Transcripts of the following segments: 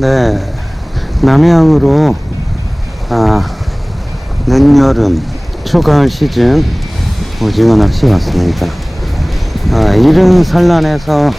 네, 남해안으로 아, 늦여름, 초가을 시즌 오징어 낚시 왔습니다. 아, 이른 산란에서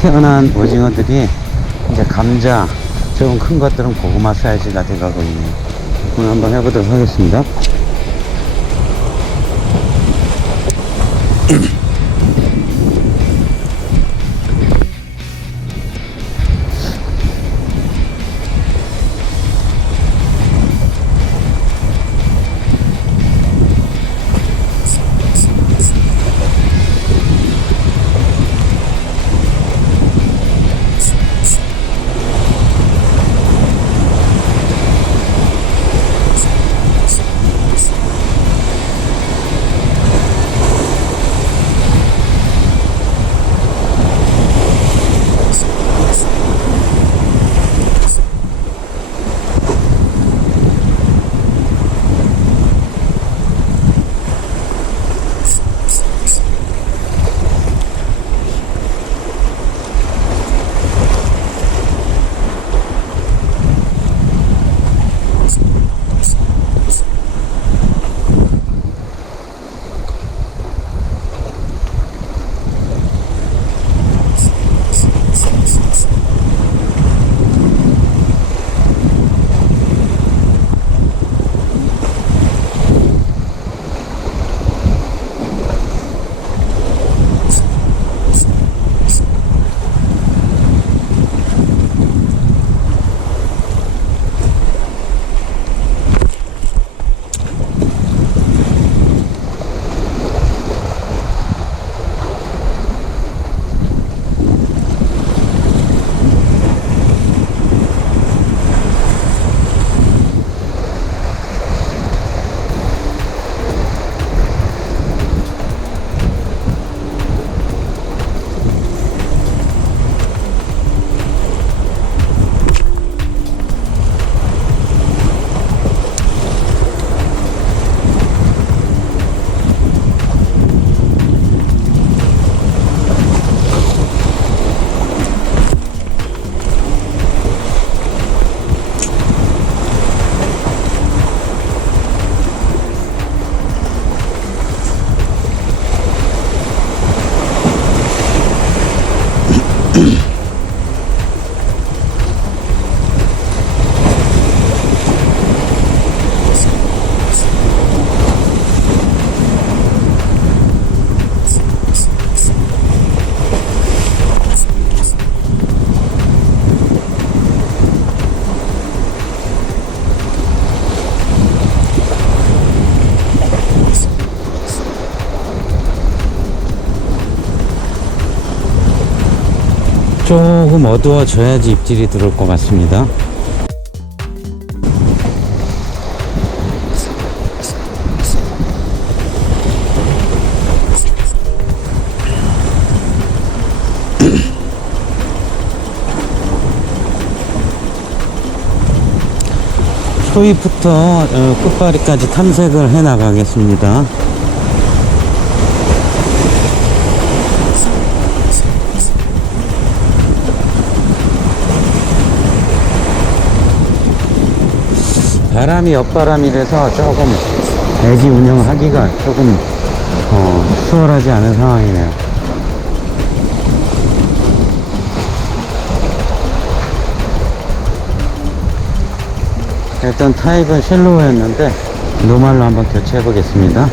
태어난 오징어들이 이제 감자, 조금 큰 것들은 고구마 사이즈가 돼가고 있네요. 오늘 한번 해보도록 하겠습니다. 조금 어두워져야지 입질이 들어올 것 같습니다. 초입부터 어, 끝발이까지 탐색을 해 나가겠습니다. 바람이 옆바람이라서 조금 애기 운영하기가 조금 어, 수월하지 않은 상황이네요. 일단 타입은 쉘로우였는데 노말로 한번 교체해 보겠습니다.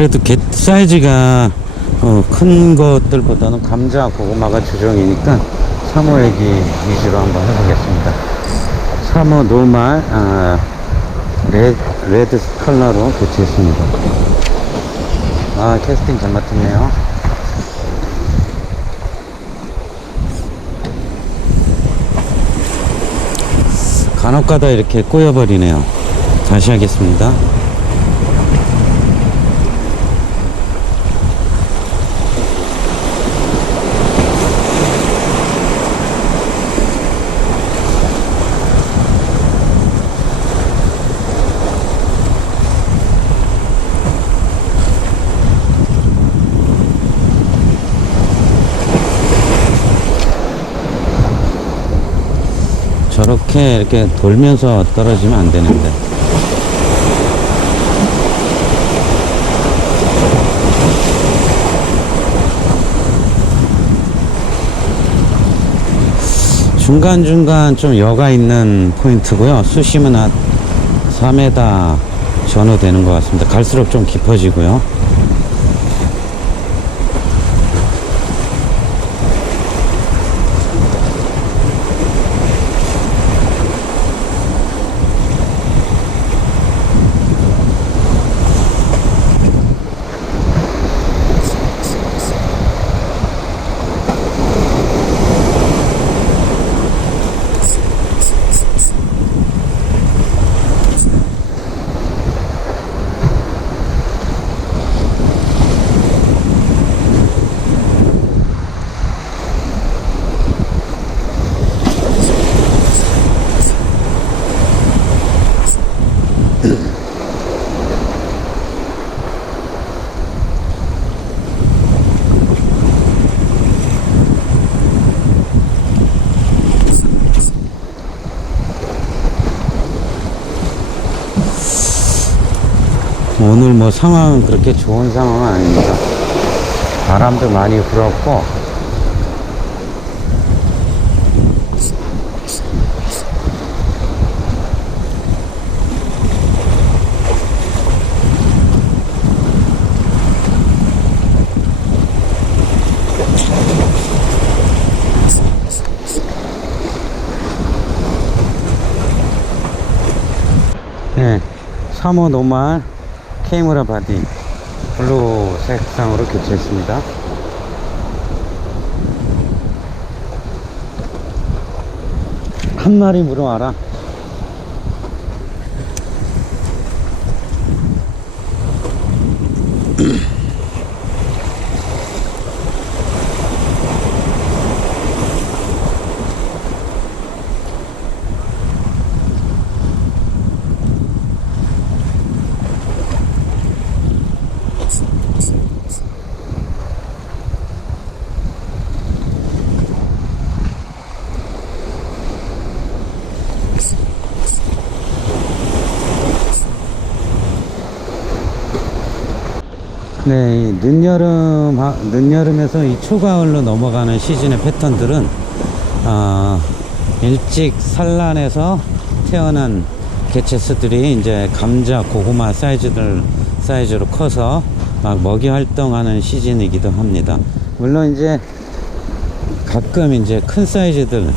아무래도 개 사이즈가 어, 큰 것들보다는 감자, 고구마가 주종이니까 사모 애기 위주로 한번 해보겠습니다. 사모 노말 아, 레, 레드 컬러로 교체했습니다. 아, 캐스팅 잘 맡았네요. 간혹가다 이렇게 꼬여버리네요. 다시 하겠습니다. 저렇게 이렇게 돌면서 떨어지면 안 되는데. 중간중간 좀 여가 있는 포인트고요. 수심은 한 4m 전후 되는 것 같습니다. 갈수록 좀 깊어지고요. 오늘 뭐 상황은 그렇게 좋은 상황은 아닙니다. 바람도 많이 불었고, 네, 3호 노말 케이무라 바디 블루 색상으로 교체했습니다. 한 마리 물어와라. 네, 이 늦여름, 하- 늦여름에서 이 초가을로 넘어가는 시즌의 패턴들은, 아, 일찍 산란해서 태어난 개체수들이 이제 감자, 고구마 사이즈들, 사이즈로 커서 막 먹이 활동하는 시즌이기도 합니다. 물론 이제 가끔 이제 큰 사이즈들,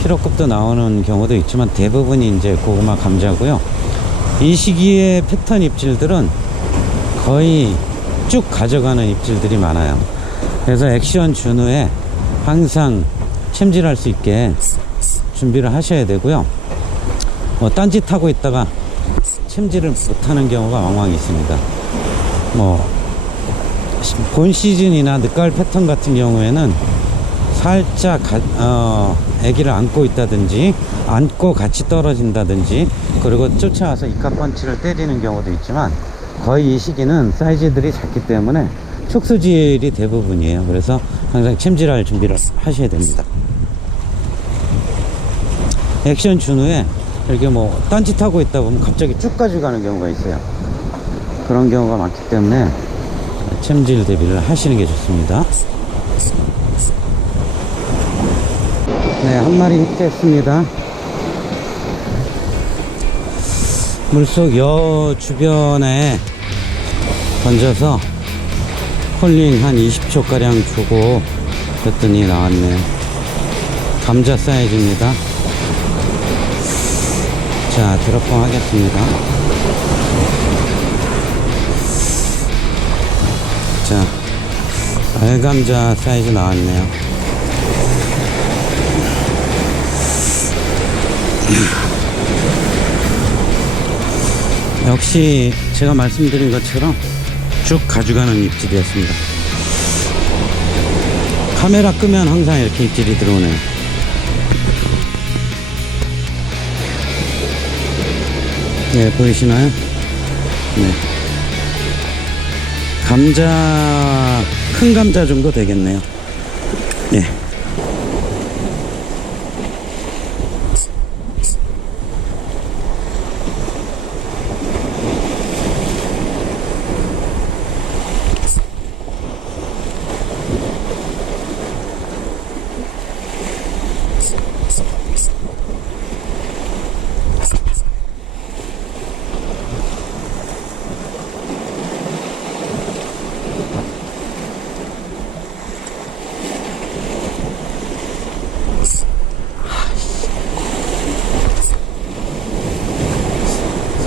키로급도 나오는 경우도 있지만 대부분이 이제 고구마 감자고요. 이 시기의 패턴 입질들은 거의 쭉 가져가는 입질들이 많아요. 그래서 액션 준후에 항상 챔질할 수 있게 준비를 하셔야 되고요. 뭐 딴짓하고 있다가 챔질을 못하는 경우가 왕왕 있습니다. 뭐 본 시즌이나 늦가을 패턴 같은 경우에는 살짝 가, 어, 아기를 안고 있다든지 안고 같이 떨어진다든지 그리고 쫓아와서 이카 펀치를 때리는 경우도 있지만 거의 이 시기는 사이즈들이 작기 때문에 촉수질이 대부분이에요. 그래서 항상 챔질할 준비를 하셔야 됩니다. 액션 준 후에 이렇게 뭐 딴짓하고 있다 보면 갑자기 쭉 가져가는 경우가 있어요. 그런 경우가 많기 때문에 챔질 대비를 하시는 게 좋습니다. 네, 한 마리 히트했습니다. 물속 여 주변에 던져서 콜링 한 20초가량 주고 그랬더니 나왔네요. 감자 사이즈입니다. 자, 드롭봉 하겠습니다. 알감자 사이즈 나왔네요. 역시 제가 말씀드린 것처럼 쭉 가져가는 입질이었습니다. 카메라 끄면 항상 이렇게 입질이 들어오네요. 네, 보이시나요? 네. 감자, 큰 감자 정도 되겠네요. 네.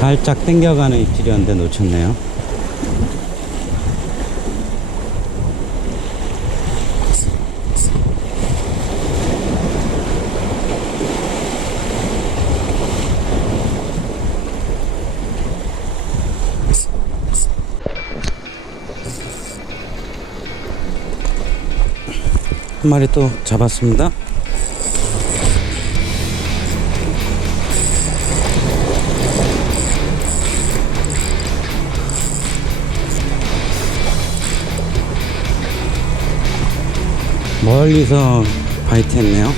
살짝 당겨가는 입질이었는데 놓쳤네요. 한 마리 또 잡았습니다. 멀리서 바이트 했네요.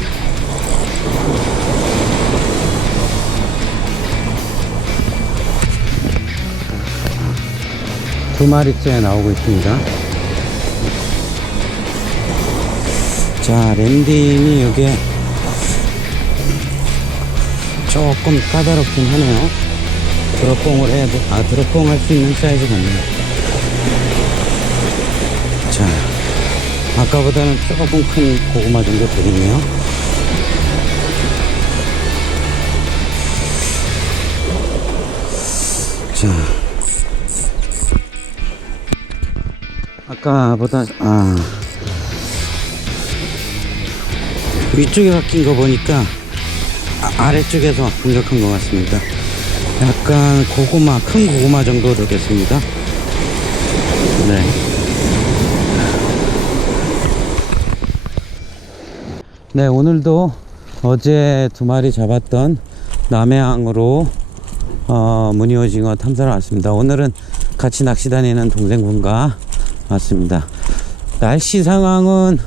두 마리째 나오고 있습니다. 자, 랜딩이 이게 조금 까다롭긴 하네요. 드롭봉을 해야 돼. 아, 드롭봉 할 수 있는 사이즈 같네요. 자, 아까보다는 조금 큰 고구마 정도 되겠네요. 자, 아까보다 아 위쪽에 바뀐 거 보니까 아, 아래쪽에서 공격한 것 같습니다. 약간 고구마 큰 고구마 정도 되겠습니다. 네. 네, 오늘도 어제 두 마리 잡았던 남해항으로 어, 무늬오징어 탐사를 왔습니다. 오늘은 같이 낚시 다니는 동생분과 왔습니다. 날씨 상황은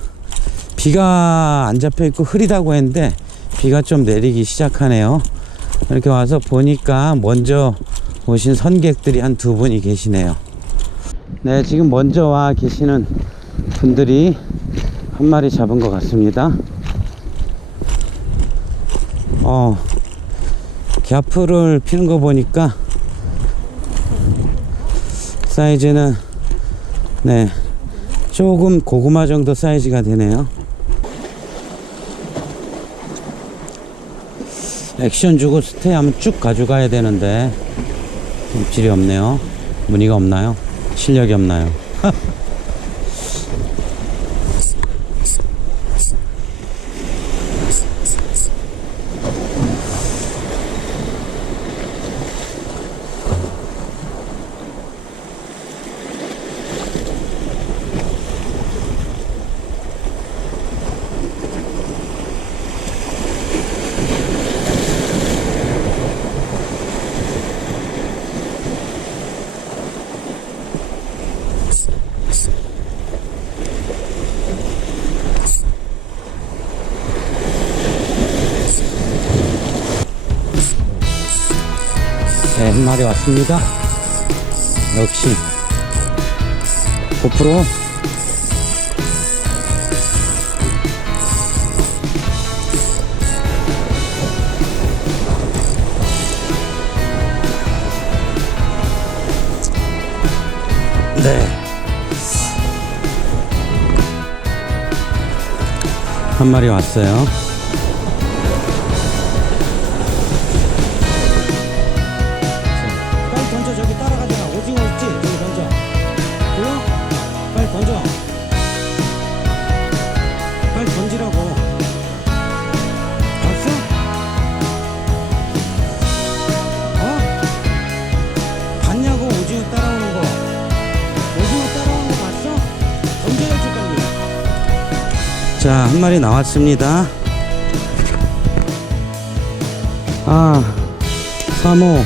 비가 안 잡혀 있고 흐리다고 했는데 비가 좀 내리기 시작하네요. 이렇게 와서 보니까 먼저 오신 선객들이 한 두 분이 계시네요. 네, 지금 먼저 와 계시는 분들이 한 마리 잡은 것 같습니다. 어, 갸프를 피는 거 보니까 사이즈는 네 조금 고구마 정도 사이즈가 되네요. 액션 주고 스테이 하면 쭉 가져가야 되는데 입질이 없네요. 무늬가 없나요? 실력이 없나요? 마리 왔습니다. 역시 고프로 네. 한 마리 왔어요. 자, 한 마리 나왔습니다. 아, 3호.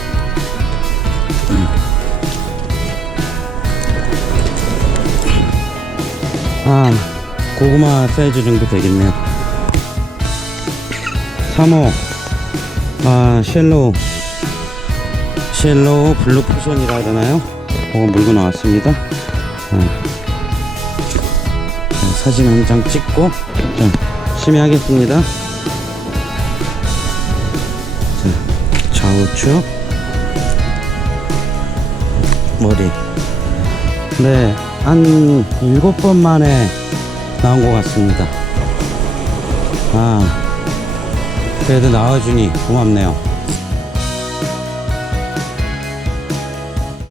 아, 고구마 사이즈 정도 되겠네요. 3호. 아, 쉘로우. 쉘로우 블루 포션이라 그러나요? 그거 물고 나왔습니다. 아. 자, 사진 한 장 찍고, 자, 심의하겠습니다. 자, 좌우측. 머리. 네, 한 일곱 번 만에 나온 것 같습니다. 아, 그래도 나와주니 고맙네요.